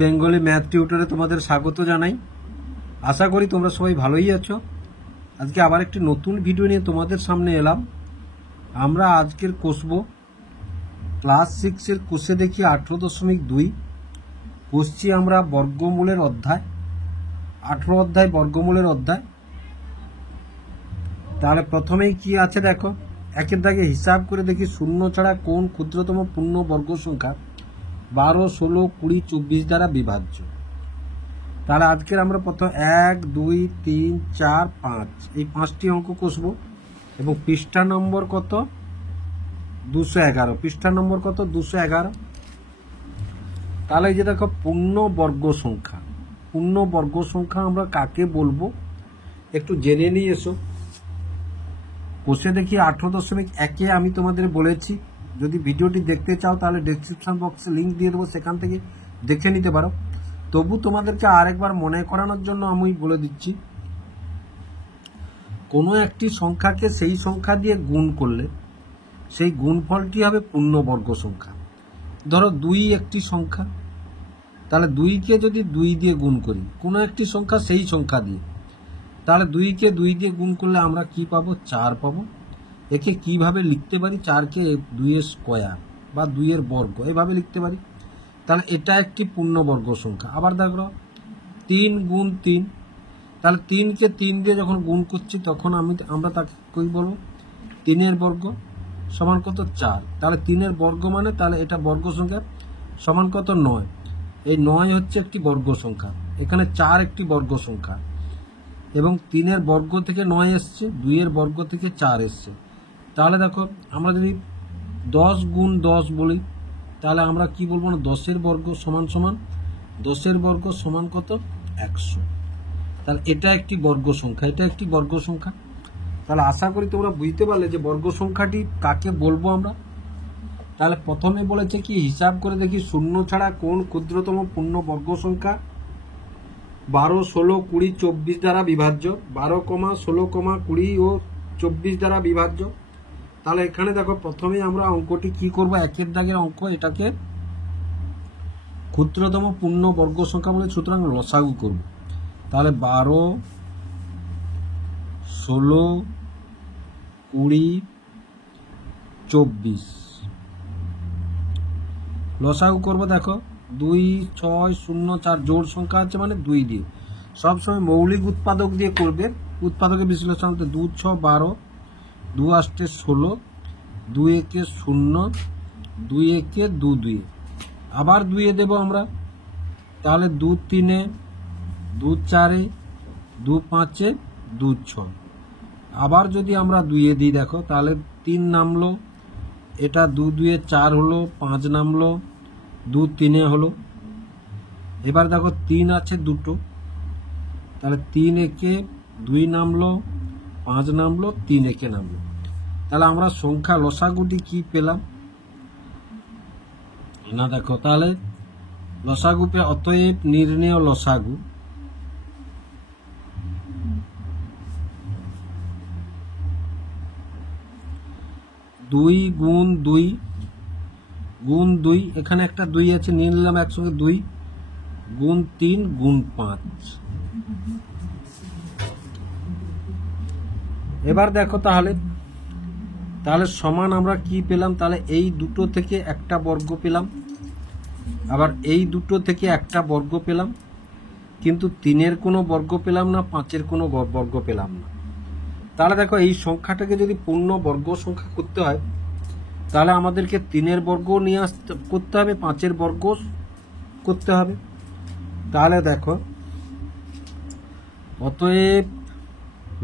Bengali math টিউটরে তোমাদের স্বাগত জানাই। আশা করি তোমরা সবাই ভালোই আছো। আজকে আবার একটি নতুন ভিডিও নিয়ে তোমাদের সামনে এলাম। আমরা আজকের কষব ক্লাস 6 এর কোষে দেখি 18.2 কষছি আমরা বর্গমূলের অধ্যায়, 18 অধ্যায় বর্গমূলের অধ্যায়। তাহলে প্রথমেই কি আছে দেখো, একের দাগে হিসাব করে দেখি শূন্য ছাড়া কোন ক্ষুদ্রতম পূর্ণ বর্গ সংখ্যা 12, 16, 20, 24 দ্বারা বিভাজ্য। তাহলে আজকের আমরা প্রথম 1, 2, 3, 4, 5 এই 5টি অঙ্ক কষবো এবং পৃষ্ঠা নম্বর কত 211, পৃষ্ঠা নম্বর কত 211। তাহলে এই যে দেখো পূর্ণ বর্গ সংখ্যা, পূর্ণ বর্গ সংখ্যা আমরা কাকে বলবো একটু জেনে নিয়ে এসো। কোষে দেখি 18.1 আমি তোমাদের বলেছি, যদি ভিডিওটি দেখতে চাও তাহলে ডেসক্রিপশন বক্সে লিংক দিয়ে দেবো, সেখান থেকে দেখে নিতে পারো। তবু তোমাদেরকে আরেকবার মনে করানোর জন্য আমি বলে দিচ্ছি, কোনো একটি সংখ্যাকে সেই সংখ্যা দিয়ে গুণ করলে সেই গুণফলটি হবে পূর্ণবর্গ সংখ্যা। ধরো 2 একটি সংখ্যা, তাহলে 2কে যদি 2 দিয়ে গুণ করি কোনো একটি সংখ্যা সেই সংখ্যা দিয়ে, তাহলে 2কে 2 দিয়ে গুণ করলে আমরা কি পাবো 4 পাবো। একে কিভাবে লিখতে পারি, 4কে 2 এর স্কয়ার বা 2 এর বর্গ এভাবে লিখতে পারি। তাহলে এটা একটি পূর্ণবর্গ সংখ্যা। আবার দেখো 3 গুণ 3, তাহলে 3কে 3 দিয়ে যখন গুণ করছি তখন আমরা তাকে কি বলবো 3 এর বর্গ সমান কত 4। তাহলে 3 এর বর্গ মানে তাহলে এটা বর্গ সংখ্যা সমান কত 9। এই 9 হচ্ছে একটি বর্গ সংখ্যা, এখানে 4 একটি বর্গ সংখ্যা এবং 3 এর বর্গ থেকে 9 এসছে, 2 এর বর্গ থেকে 4 এসছে। তাহলে দেখো আমরা যদি 10 গুণ 10 বলি তাহলে আমরা কি বলবো না 10 এর বর্গ সমান সমান 10 এর বর্গ সমান কত 100। তাহলে এটা একটি বর্গ সংখ্যা, এটা একটি বর্গ সংখ্যা। তাহলে আশা করি তোমরা বুঝতে পারলে যে বর্গ সংখ্যাটি কাকে বলবো আমরা। তাহলে প্রথমে বলেছে কি হিসাব করে দেখি শূন্য ছাড়া কোন ক্ষুদ্রতম পূর্ণ বর্গ সংখ্যা 12, 16, 20, 24 দ্বারা বিভাজ্য। 12, 16, 20 ও 24 দ্বারা বিভাজ্য। তাহলে এখানে দেখো প্রথমে আমরা অঙ্কটি কি করব, একের দাগের অঙ্ক, এটাকে ক্ষুদ্রতম পূর্ণ বর্গ সংখ্যা বলে, সুতরাং লসাগু করব। তাহলে 12, 16, 20, 24 লসাগু করব। দেখো 2, 6, 0, 4 জোড় সংখ্যা আছে মানে 2 দিয়ে, সবসময় মৌলিক উৎপাদক দিয়ে করবে। উৎপাদকের বিশ্লেষণ 2, 6, 12, 2 8 16, 2 1 0, 2 1 2 2 আবার 2 দেব আমরা। তাহলে 2 3, 2 4, 2 5, 2 6 আবার যদি আমরা 2 দিই দেখো তাহলে 3 নামলো, এটা 2 2 4 হলো, 5 নামলো, 2 3 হলো। এবার দেখো 3 আছে দুটো, তাহলে 3 1 2 নামলো, 5 নামলো, 3 1 নামলো। তাহলে আমরা সংখ্যা লসাগুটি কি পেলাম না দেখো, তাহলে লসাগু পে অতএব নির্ণেয় লসাগু দুই গুণ 2 গুণ 2, এখানে একটা 2 আছে নিয়ে নিলাম একসঙ্গে, 2 গুণ 3 গুণ 5। এবার দেখো তাহলে সমান আমরা কি পেলাম, তাহলে এই দুটো থেকে একটা বর্গ পেলাম, আবার এই দুটো থেকে একটা বর্গ পেলাম, কিন্তু 3 এর কোনো বর্গ পেলাম না, 5 এর কোনো বর্গ পেলাম না। তাহলে দেখো এই সংখ্যাটাকে যদি পূর্ণ বর্গ সংখ্যা করতে হয় তাহলে আমাদেরকে 3 এর বর্গ নিয়ে করতে হবে, 5 এর বর্গ করতে হবে। তাহলে দেখো অতএব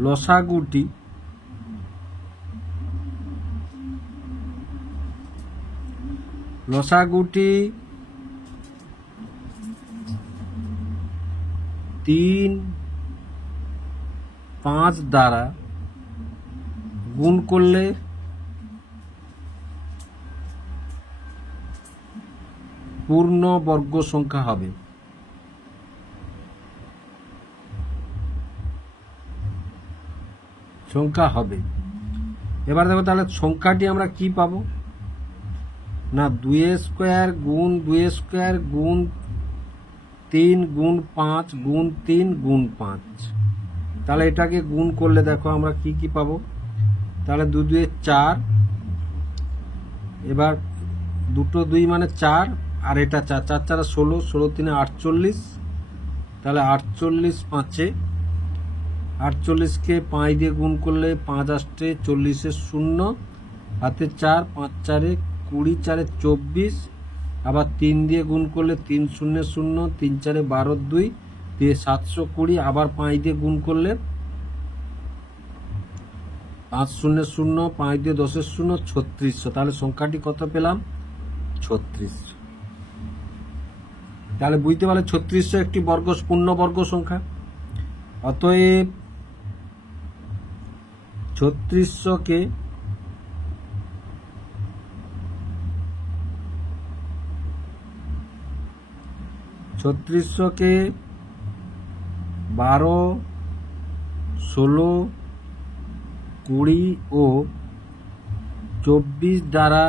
লসাগুটি লসাগুটি 3, 5 দ্বারা গুণ করলে পূর্ণ বর্গ সংখ্যা হবে। এবার দেখো তাহলে সংখ্যাটি আমরা কি পাবো না 2 স্কয়ার গুণ 2 স্কয়ার গুণ 3 গুণ 5 গুণ 3 গুণ 5। তাহলে এটাকে গুণ করলে দেখো আমরা কি কি পাবো। তাহলে 2 2 4, এবার দুটো 2 মানে 4, আর এটা 4 4 4 16, 16 3 48। তাহলে 48 5-এ 48কে 5 দিয়ে গুণ করলে 5 আসছে 40-এর 0, হাতে 4, 5 4-এ 20, 4-এ 24, আবার 3 দিয়ে গুণ করলে 3 0 0, 3 4-এ 12 2 দিয়ে 720, আবার 5 দিয়ে গুণ করলে 5 0 0, 5 দিয়ে 10-এর 0, 3600। তাহলে সংখ্যাটি কত পেলাম? 3600। তাহলে বুঝতে পারলে 3600 একটি পূর্ণবর্গ সংখ্যা। অতএব 3600কে 12, 16, 20 ও 24 দ্বারা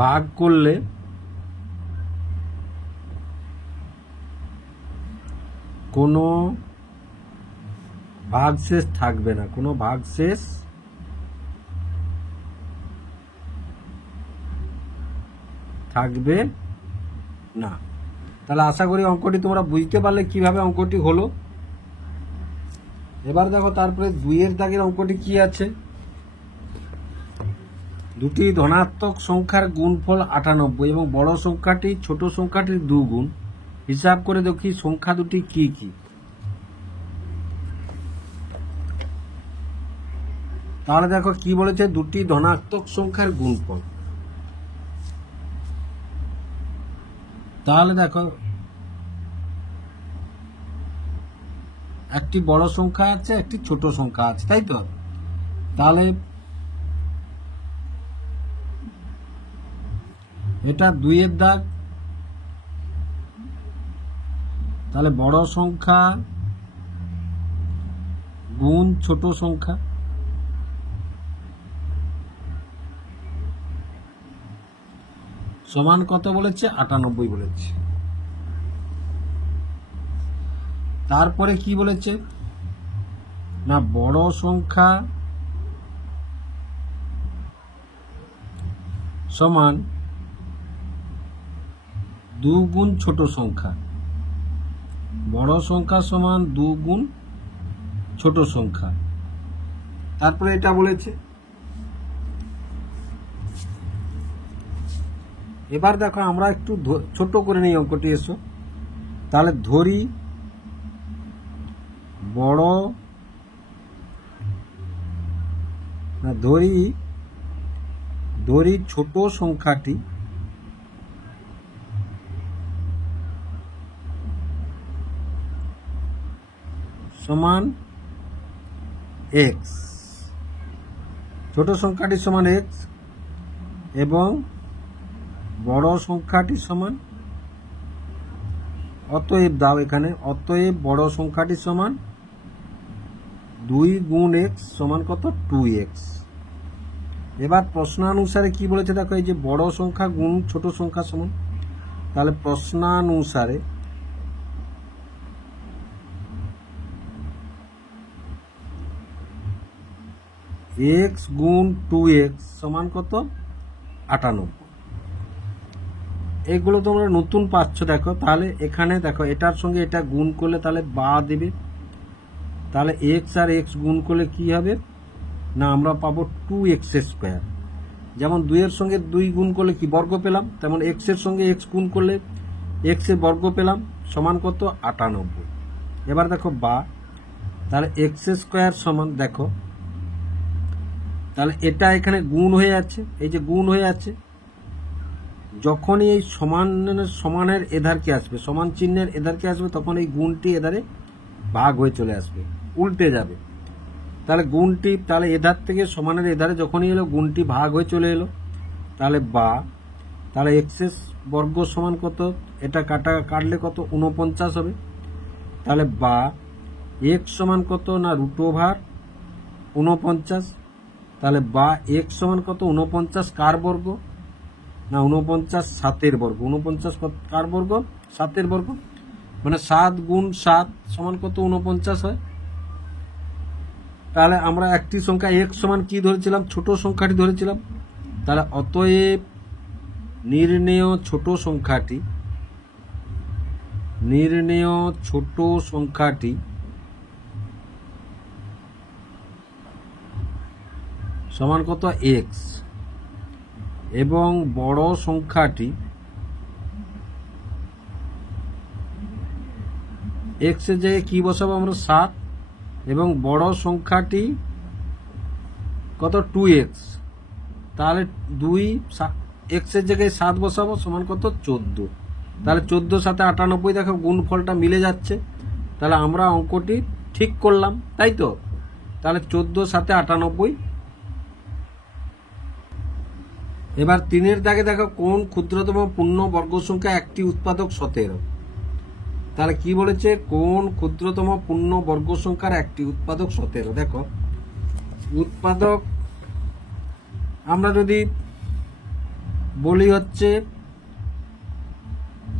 ভাগ করলে কোনো ভাগশেষ থাকবে না, কোনো ভাগশেষ থাকবে না। তাহলে আশা করি অঙ্কটি তোমরা বুঝতে পারলে কিভাবে অঙ্কটি হলো। এবার দেখো তারপরে 2-এর দাগের অঙ্কটি কি আছে। দুটি ধনাত্মক সংখ্যার গুণফল 98 এবং বড় সংখ্যাটি ছোট সংখ্যাটির 2 গুণ। হিসাব করে দেখি সংখ্যা দুটি কি কি। তাহলে দেখো কি বলেছে, দুটি ধনাত্মক সংখ্যার গুণফল। তাহলে দেখো একটি বড় সংখ্যা আছে, একটি ছোট সংখ্যা আছে, তাই তো। তাহলে এটা 2-এর দাগ। তাহলে বড় সংখ্যা গুণ ছোট সংখ্যা, সমান কত বলেছে? 98 বলেছে। তারপরে কি বলেছে না, বড় সংখ্যা সমান 2 গুণ ছোট সংখ্যা। বড় সংখ্যা সমান 2 গুণ ছোট সংখ্যা। তারপরে এটা বলেছে। এবার দেখো আমরা একটু ছোট করে নিই অঙ্কটি, এসো। তাহলে ধরি ছোট সংখ্যাটি সমান x, ছোট সংখ্যাটি সমান x এবং বড় সংখ্যাটি সমান, অতএব দাও এখানে, অতএব বড় সংখ্যাটি সমান 2 গুণ x সমান কত? 2x। এবার প্রশ্নানুসারে কি বলেছে দেখো, এই যে বড় সংখ্যা গুণ ছোট সংখ্যা সমান। তাহলে প্রশ্নানুসারে x গুণ 2x সমান কত? 98। এগুলো তোমরা নতুন পাচ্ছ দেখো। তাহলে এখানে দেখো এটার সঙ্গে এটা গুণ করলে তাহলে বা দেবে। তাহলে x আর x গুণ করলে কি হবে না, আমরা পাবো 2x স্কোয়ার। যেমন 2 এর সঙ্গে 2 গুণ করলে কি বর্গ পেলাম, তেমন x এর সঙ্গে x গুণ করলে x এর বর্গ পেলাম, সমান কত? 98। এবার দেখো বা, তাহলে x স্কোয়ার সমান, দেখো তাহলে এটা এখানে গুণ হয়ে আছে, এই যে গুণ হয়ে আছে, যখনই এই সমানের এধারকে আসবে, সমান চিহ্নের এধারকে আসবে, তখন এই গুণটি এধারে ভাগ হয়ে চলে আসবে, উল্টে যাবে। তাহলে গুণটি, তাহলে এধার থেকে সমানের এধারে যখনই এলো গুণটি ভাগ হয়ে চলে এলো, তাহলে বা, তাহলে x বর্গ সমান কত? এটা কাটলে কত? 49 হবে। তাহলে বা x সমান কত না √49। তাহলে বা x সমান কত? 49 কার বর্গ? না 49 7-এর বর্গ। 49 কার বর্গ? 7-এর বর্গ। মানে 7 গুণ 7 সমান কত? 49 হয়। তাহলে আমরা একটি সংখ্যা x সমান কি ধরেছিলাম? ছোট সংখ্যাটি ধরেছিলাম। তাহলে অতএব নির্ণেয় ছোট সংখ্যাটি সমান কত? x। এবং বড় সংখ্যাটি x এর জায়গায় কি বসাবো আমরা? 7। এবং বড় সংখ্যাটি কত? 2x। তাহলে 2 x এর জায়গায় 7 বসাবো সমান কত? 14। তাহলে 14 সাথে 98, দেখো গুণফলটা মিলে যাচ্ছে। তাহলে আমরা অঙ্কটি ঠিক করলাম, তাই তো? তাহলে 14 সাথে 98। এবার 3-এর দাগে দেখো কোন ক্ষুদ্রতম পূর্ণ বর্গ সংখ্যা একটি উৎপাদক 17। তাহলে কি বলেছে? কোন ক্ষুদ্রতম পূর্ণ বর্গ সংখ্যার একটি উৎপাদক 17। দেখো উৎপাদক আমরা যদি বলি হচ্ছে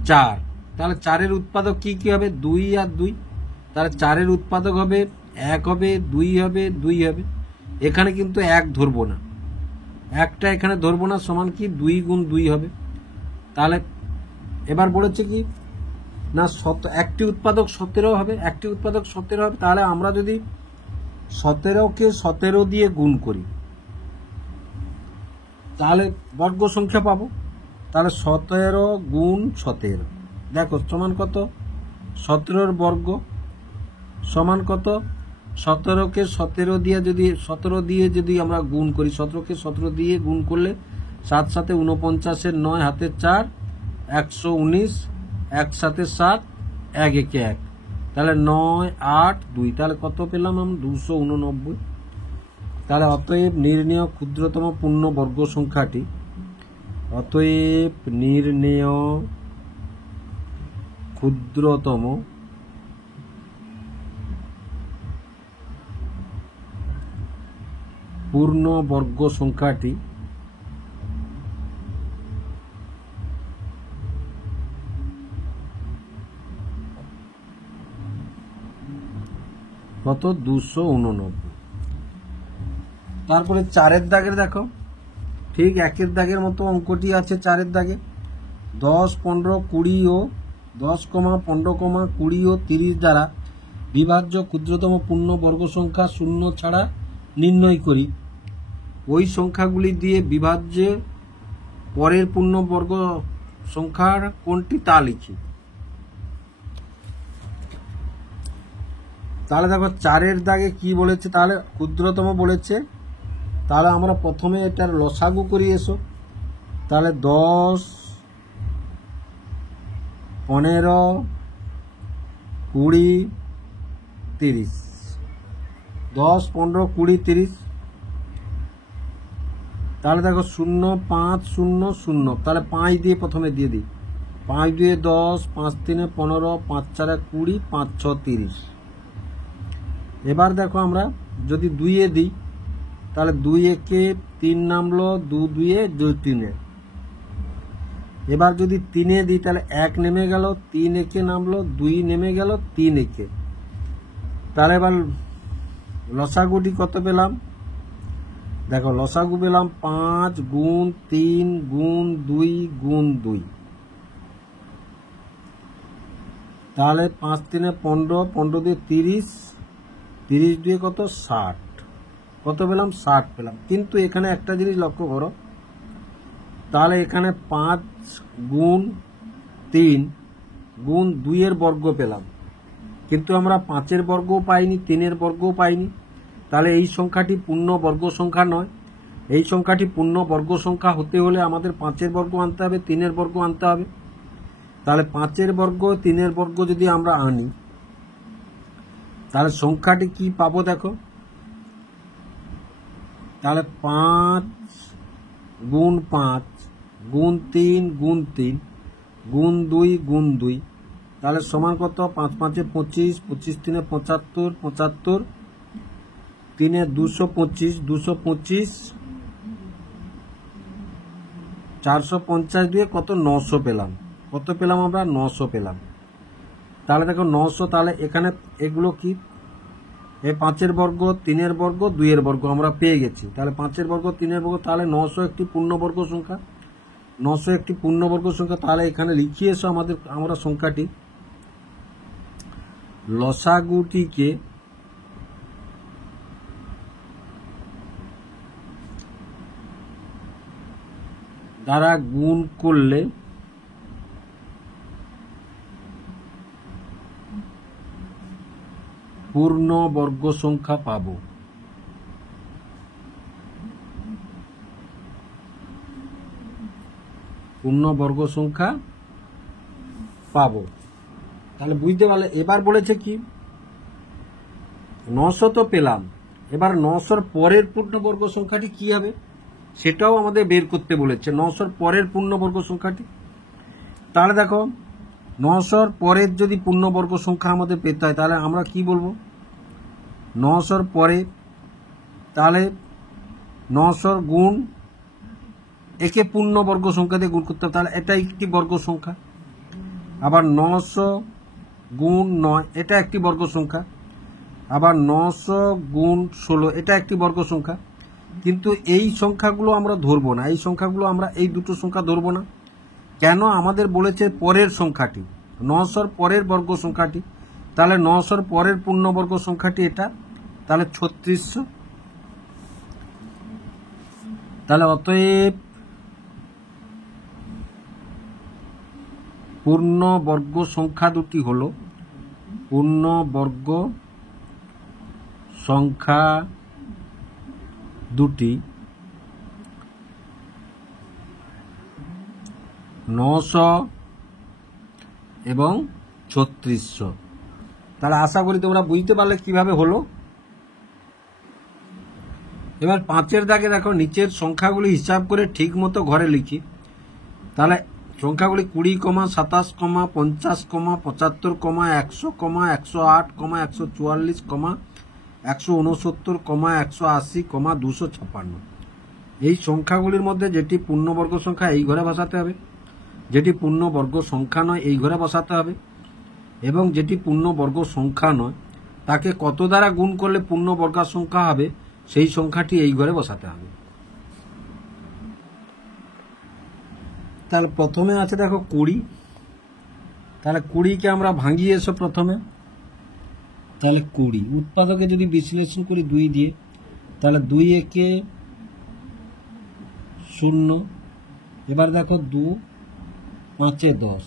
4, তাহলে 4-এর উৎপাদক কি কি হবে? 2 আর 2। তাহলে 4-এর উৎপাদক হবে 1 হবে, 2 হবে, 2 হবে। এখানে কিন্তু 1 ধরবো না, একটা এখানে ধরবো না, সমান কি 2 গুণ 2 হবে। তাহলে এবার বলেছে কি না একটি উৎপাদক 17 হবে, একটি উৎপাদক 17 হবে। তাহলে আমরা যদি 17কে 17 দিয়ে গুণ করি তাহলে বর্গ সংখ্যা পাবো। তাহলে 17 গুণ 17 দেখো সমান কত? 17-এর বর্গ সমান কত? 17কে 17 দিয়ে যদি আমরা গুণ করি, 17কে 17 দিয়ে গুণ করলে 7 সাথে 49-এর 9 হাতে 4 119, 1 সাথে 7, 1 একে 1। তাহলে 9 8 2, তাহলে কত পেলাম আমরা? 289। তাহলে অতএব নির্ণেয় ক্ষুদ্রতম পূর্ণ বর্গ সংখ্যাটি, অতএব নির্ণেয় ক্ষুদ্রতম পূর্ণ বর্গ সংখ্যাটি কত? 289। তারপরে 4-এর দাগের দেখো ঠিক 1-এর দাগের মতো অঙ্কটি আছে। 4-এর দাগে 10 15 20 ও 10, 15, 20 ও 30 দ্বারা বিভাজ্য ক্ষুদ্রতম পূর্ণ বর্গ সংখ্যা শূন্য ছাড়া নির্ণয় করি। ওই সংখ্যাগুলি দিয়ে বিভাজ্য পরের পূর্ণ বর্গ সংখ্যার কোনটি তা লিখি। তাহলে দেখো 4-এর দাগে কি বলেছে? তাহলে ক্ষুদ্রতম বলেছে। তাহলে আমরা প্রথমে এটার লসাগু করি এসো। তাহলে 10 15 20 30, 10 15 20 30। তাহলে দেখো 0 5 0 0, তাহলে 5 দিয়ে প্রথমে দিয়ে দিই। 5 2 10, 5 3 15, 5 4 20, 5 6 30। এবার দেখো আমরা যদি 2 দিই তাহলে 2 একে 3 নামলো, 2 2 2 3। এবার যদি 3 দিই তাহলে 1 নেমে গেল, 3 একে নামলো, 2 নেমে গেল, 3 একে। তাহলে এবার লসাগুটি কত পেলাম? দেখো লসাগু পেলাম 5 গুণ 3 গুণ 2 গুণ 2। তাহলে 5 3 15, 15 দিয়ে 30, 30 দিয়ে কত? 60। কত পেলাম? 60 পেলাম। কিন্তু এখানে একটা জিনিস লক্ষ্য করো, তাহলে এখানে 5 গুণ 3 গুণ 2-এর বর্গ পেলাম, কিন্তু আমরা 5-এর বর্গও পাইনি, 3-এর বর্গও পাইনি। তাহলে এই সংখ্যাটি পূর্ণ বর্গ সংখ্যা নয়। এই সংখ্যাটি পূর্ণ বর্গ সংখ্যা হতে হলে আমাদের 5-এর বর্গ আনতে হবে, 3-এর বর্গ আনতে হবে। তাহলে 5-এর বর্গ 3-এর বর্গ যদি আমরা আনি তাহলে সংখ্যাটি কি পাবো দেখো। তাহলে 5 গুণ 5 গুণ 3 গুণ 3 গুণ 2 গুণ 2, তাহলে সমান কত? 5 5 25, 25 3 75, 75 3 225, 225 450 দিয়ে কত 900 পেলাম। কত পেলাম আমরা? 900 পেলাম। তাহলে দেখো 900, তাহলে এখানে এগুলো কি, এই 5-এর বর্গ, 3-এর বর্গ, 2-এর বর্গ আমরা পেয়ে গেছি। তাহলে 5-এর বর্গ, 3-এর বর্গ, তাহলে 900 একটি পূর্ণবর্গ সংখ্যা। 900 একটি পূর্ণবর্গ সংখ্যা। তাহলে এখানে লিখিয়ে এসো আমরা সংখ্যাটি, লসাগুটিকে দ্বারা গুণ করলে পূর্ণ বর্গ সংখ্যা পাবো। পূর্ণ বর্গ সংখ্যা পাবো। তাহলে বুঝতে পারলে। এবার বলেছে কি, 900 তো পেলাম, এবার 900-র পরের পূর্ণবর্গ সংখ্যাটি কি হবে সেটাও আমাদের বের করতে বলেছে। 900-র পরের পূর্ণবর্গ সংখ্যাটি, তাহলে দেখো 900-র পরের যদি পূর্ণবর্গ সংখ্যা আমাদের পেতে হয় তাহলে আমরা কি বলবো? 900-র পরে, তাহলে 900-র গুণ একে পূর্ণবর্গ সংখ্যা দিয়ে গুণ করতে হবে, তাহলে এটা একটি বর্গ সংখ্যা। আবার 900 গুণ 9 এটা একটি বর্গ সংখ্যা। আবার 900 গুণ 16 এটা একটি বর্গ সংখ্যা। কিন্তু এই সংখ্যাগুলো আমরা ধরবো না, এই সংখ্যাগুলো আমরা এই দুটো সংখ্যা ধরবো না। কেন? আমাদের বলেছে পরের সংখ্যাটি, 900-র পরের বর্গ সংখ্যাটি। তাহলে 900-র পরের পূর্ণবর্গ সংখ্যাটি এটা, তাহলে 3600। তাহলে অতএব পূর্ণবর্গ সংখ্যা দুটি হলো, পূর্ণবর্গ সংখ্যা দুটি 900 এবং 3600। তাহলে আশা করি তোমরা বুঝতে পারলে কিভাবে হলো। এবার 5-এর দাগে দেখো, নিচের সংখ্যাগুলি হিসাব করে ঠিক মতো ঘরে লিখি। তাহলে সংখ্যাগুলি 20, 27, 50, 75, 100, 108, 144, 169, 180, 256। এই সংখ্যাগুলির মধ্যে যেটি পূর্ণবর্গ সংখ্যা এই ঘরে বসাতে হবে, যেটি পূর্ণবর্গ সংখ্যা নয় এই ঘরে বসাতে হবে, এবং যেটি পূর্ণবর্গ সংখ্যা নয় তাকে কত দ্বারা গুণ করলে পূর্ণবর্গ সংখ্যা হবে সেই সংখ্যাটি এই ঘরে বসাতে হবে। তাহলে প্রথমে আছে দেখো 20। তাহলে 20-কে আমরা ভাঙিয়ে এসো প্রথমে। তাহলে 20 উৎপাদকে যদি বিশ্লেষণ করি 2 দিয়ে, তাহলে 2 একে 0। এবার দেখো 2 5-এ 10,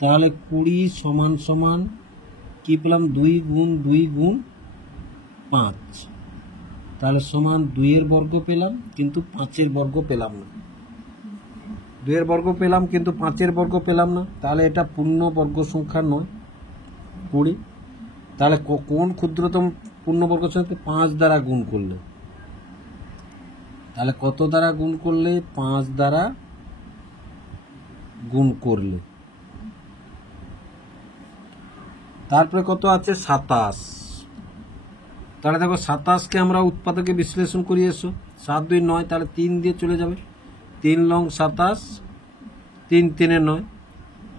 তাহলে 20 সমান সমান কি পেলাম? 2 গুণ 2 গুণ 5, তাহলে সমান 2-এর বর্গ পেলাম কিন্তু 5-এর বর্গ পেলাম না। 2-এর বর্গ পেলাম কিন্তু 5-এর বর্গ পেলাম না, তাহলে এটা পূর্ণবর্গ সংখ্যা নয় 20। তাহলে কোন ক্ষুদ্রতম পূর্ণবর্গ সংখ্যা? 5 দ্বারা গুণ করলে। তাহলে কত দ্বারা গুণ করলে? 5 দ্বারা গুণ করলে। তারপরে কত আছে? 27। তাহলে দেখো 27-কে আমরা উৎপাদকে বিশ্লেষণ করি এসো। 7 2 9, তাহলে 3 দিয়ে চলে যাবে। 3 লং 27, 3 3-এ 9।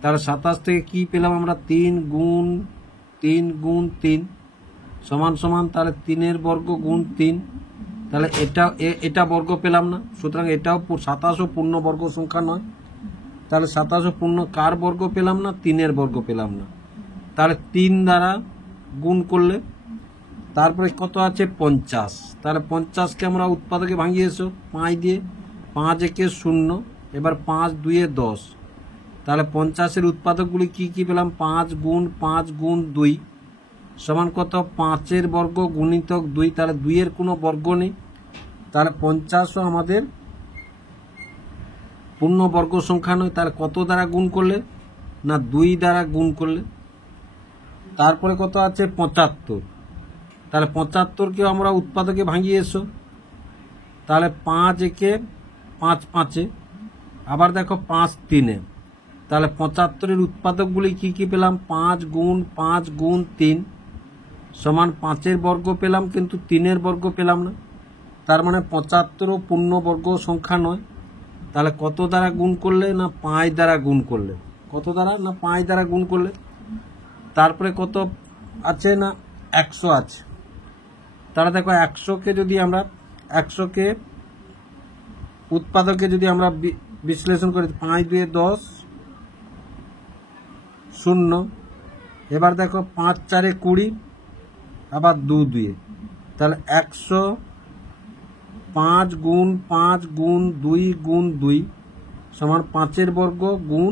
তাহলে 27 থেকে কি পেলাম আমরা? 3 গুণ 3 সমান সমান, তাহলে 3-এর বর্গ গুণ 3। তাহলে এটা বর্গ পেলাম না, সুতরাং এটাও 27ও পূর্ণবর্গ সংখ্যা নয়। তাহলে 27ও পূর্ণ কার বর্গ পেলাম না? 3-এর বর্গ পেলাম না। তাহলে 3 দ্বারা গুণ করলে। তারপরে কত আছে? 50। তাহলে 50-কে আমরা উৎপাদকে ভাঙিয়ে এসো 5 দিয়ে। 5 একে 0, এবার 5 2-এ 10। তাহলে 50-এর উৎপাদকগুলি কি কি পেলাম? 5 গুণ 5 গুণ 2 সমান কত? 5-এর বর্গ গুণিতক 2। তাহলে 2-এর কোনো বর্গ নেই, তাহলে 50ও আমাদের পূর্ণবর্গ সংখ্যা নয়। তাহলে কত দ্বারা গুণ করলে? না 2 দ্বারা গুণ করলে। তারপরে কত আছে? 75। তাহলে 75-কেও আমরা উৎপাদকে ভাঙিয়ে এসো। তাহলে 5 একে 5 5-এ, আবার দেখো 5 3-এ। তাহলে 75-এর উৎপাদকগুলি কি কি পেলাম? 5 গুণ 5 গুণ 3 সমান 5-এর বর্গ পেলাম কিন্তু 3-এর বর্গ পেলাম না। তার মানে 75ও পূর্ণবর্গ সংখ্যা নয়। তাহলে কত দ্বারা গুণ করলে? না 5 দ্বারা গুণ করলে। কত দ্বারা? না 5 দ্বারা গুণ করলে। তারপরে কত আছে? না 100 আছে। তাহলে দেখো 100কে যদি আমরা 100কে উৎপাদকে যদি আমরা বিশ্লেষণ করি, 5 2 10 0। এবার দেখো 5 4 20, আবার 2 2, তাহলে 105 গুণ 5 গুণ 2 গুণ 2 সমান 5 বর্গ গুণ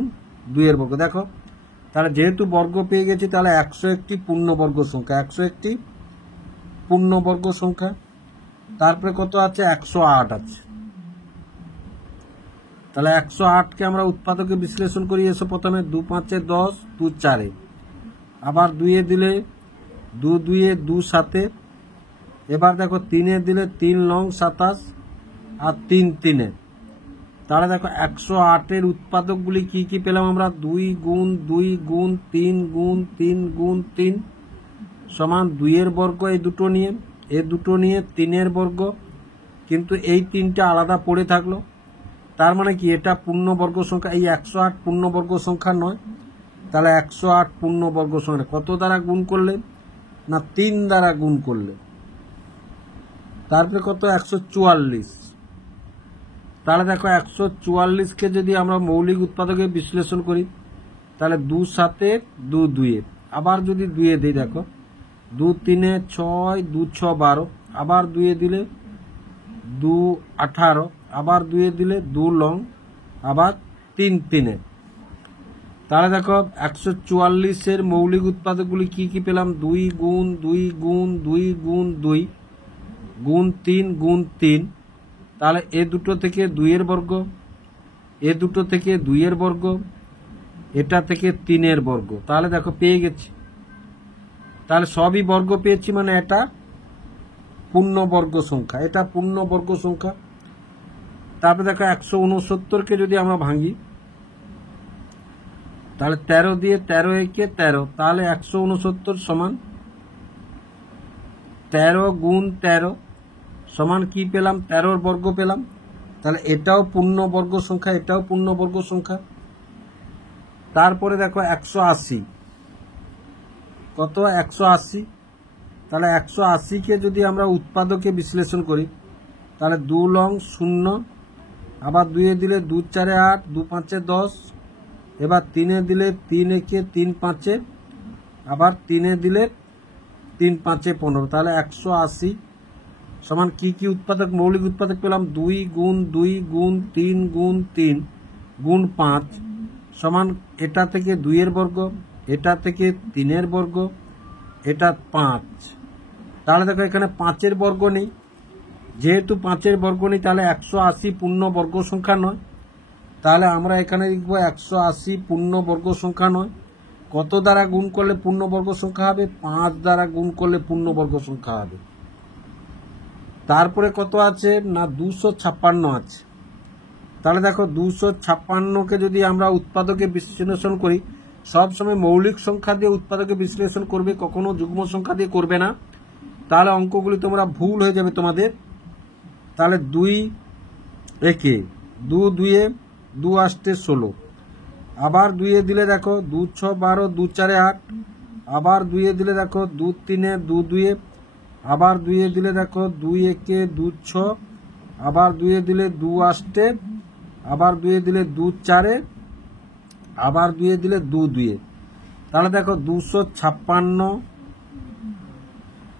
2 বর্গ। দেখো তাহলে যেহেতু বর্গ পেয়ে গেছি, তাহলে 100 একটি পূর্ণবর্গ সংখ্যা। 100 একটি পূর্ণবর্গ সংখ্যা। তারপরে কত আছে? 108 আছে। তাহলে 108কে আমরা উৎপাদকে বিশ্লেষণ করি। এসো প্রথমে 2 5 10, 2 4, আবার 2 দিলে 2 2 2 7। এবার দেখো 3 দিলে 3 9 27, আর 3 3। তাহলে দেখো 108-এর উৎপাদকগুলি কি কি পেলাম আমরা? 2 গুণ 2 গুণ 3 গুণ 3 গুণ 3 সমান 2 বর্গ, এই দুটো নিয়ে, এই দুটো নিয়ে 3 বর্গ, কিন্তু এই 3টা আলাদা পড়ে থাকলো। তার মানে কি এটা পূর্ণবর্গ সংখ্যা? এই 108 পূর্ণবর্গ সংখ্যা নয়। তাহলে 108 পূর্ণবর্গ সংখ্যা কত দ্বারা গুণ করলে? না 3 দ্বারা গুণ করলে। তারপরে কত? 144। তাহলে দেখো 144কে যদি আমরা মৌলিক উৎপাদকে বিশ্লেষণ করি, তাহলে 2 7 2 2, আবার যদি 2 দিই, দেখো 2 3 6, 2 6 12, আবার 2 দিলে 2 18, আবার 2 দিলে 2 লং, আবার 3 3। তাহলে দেখো 144-এর মৌলিক উৎপাদকগুলি কি কি পেলাম? 2 গুণ 2 গুণ 2 গুণ 2 গুণ 3 গুণ 3। তাহলে এ দুটো থেকে 2 বর্গ, এ দুটো থেকে 2 বর্গ, এটা থেকে 3 বর্গ। তাহলে দেখো পেয়ে গেছি। তাহলে সবই বর্গ পেয়েছি, মানে এটা পূর্ণবর্গ সংখ্যা। এটা পূর্ণবর্গ সংখ্যা। তারপরে দেখো 169কে যদি আমরা ভাঙি, তাহলে 13 দিয়ে 13 একে 13, তাহলে 169 সমান 13 গুণ 13 সমান কি পেলাম? 13 বর্গ পেলাম। তাহলে এটাও পূর্ণবর্গ সংখ্যা, এটাও পূর্ণবর্গ সংখ্যা। তারপরে দেখো 180, কত? 180। তাহলে 180-কে যদি আমরা উৎপাদকে বিশ্লেষণ করি, তাহলে 2 লং 0, আবার 2 দিলে 2 4 8, 2 5 10, এবার 3 দিলে 3 1 3 5, আবার 3 দিলে 3 5 15। তাহলে 180 সমান কি কি উৎপাদক? মৌলিক উৎপাদক পেলাম 2 গুণ 2 গুণ 3 গুণ 3 গুণ 5 সমান এটা থেকে 2 বর্গ, এটা থেকে 3 বর্গ, এটা 5। তাহলে দেখো এখানে 5 বর্গ নেই। যেহেতু 5 বর্গ নেই, তাহলে 180 পূর্ণবর্গ সংখ্যা নয়। তাহলে আমরা এখানে লিখব 180 পূর্ণবর্গ সংখ্যা নয়। কত দ্বারা গুণ করলে পূর্ণবর্গ সংখ্যা হবে? 5 দ্বারা গুণ করলে পূর্ণবর্গ সংখ্যা হবে। তারপরে কত আছে? না 256 আছে। তাহলে দেখো 256-কে যদি আমরা উৎপাদকে বিশ্লেষণ করি, সবসময় মৌলিক সংখ্যা দিয়ে উৎপাদকে বিশ্লেষণ করবে, কখনো যুগ্ম সংখ্যা দিয়ে করবে না। তাহলে অঙ্কগুলি তোমরা ভুল হয়ে যাবে তোমাদের। তাহলে 2 1 2 2 2 8 16, আবার 2 দিলে দেখো 2 6 12, 2 4 8, আবার 2 দিলে দেখো 2 3 2 2, আবার 2 দিলে দেখো 2 1 2 6, আবার 2 দিলে 2 8, আবার 2 দিলে 2 4, আবার 2 দিলে 2 2। তাহলে দেখো 256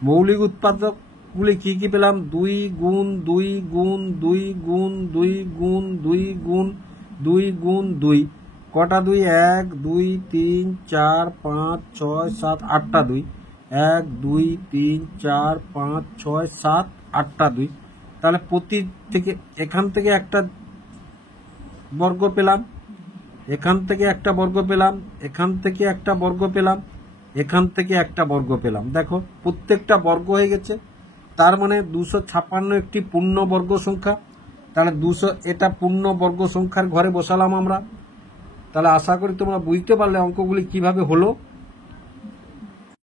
মৌলিক উৎপাদকগুলি কি কি পেলাম? 2 গুণ 2 গুণ 2 গুণ 2 গুণ 2 গুণ 2 গুণ 2। কটা 2? 1 2 3 4 5 6 7 8টা 2। 1 2 3 4 5 6 7 8টা 2। তাহলে প্রতি থেকে এখান থেকে একটা বর্গ পেলাম, এখান থেকে একটা বর্গ পেলাম, এখান থেকে একটা বর্গ পেলাম, এখান থেকে একটা বর্গ পেলাম। দেখো প্রত্যেকটা বর্গ হয়ে গেছে। তার মানে 256 একটি পূর্ণবর্গ সংখ্যা। তাহলে 200 এটা পূর্ণবর্গ সংখ্যার ঘরে বসালাম আমরা। তাহলে আশা করি তোমরা বুঝতে পারলে অঙ্কগুলি কিভাবে হলো।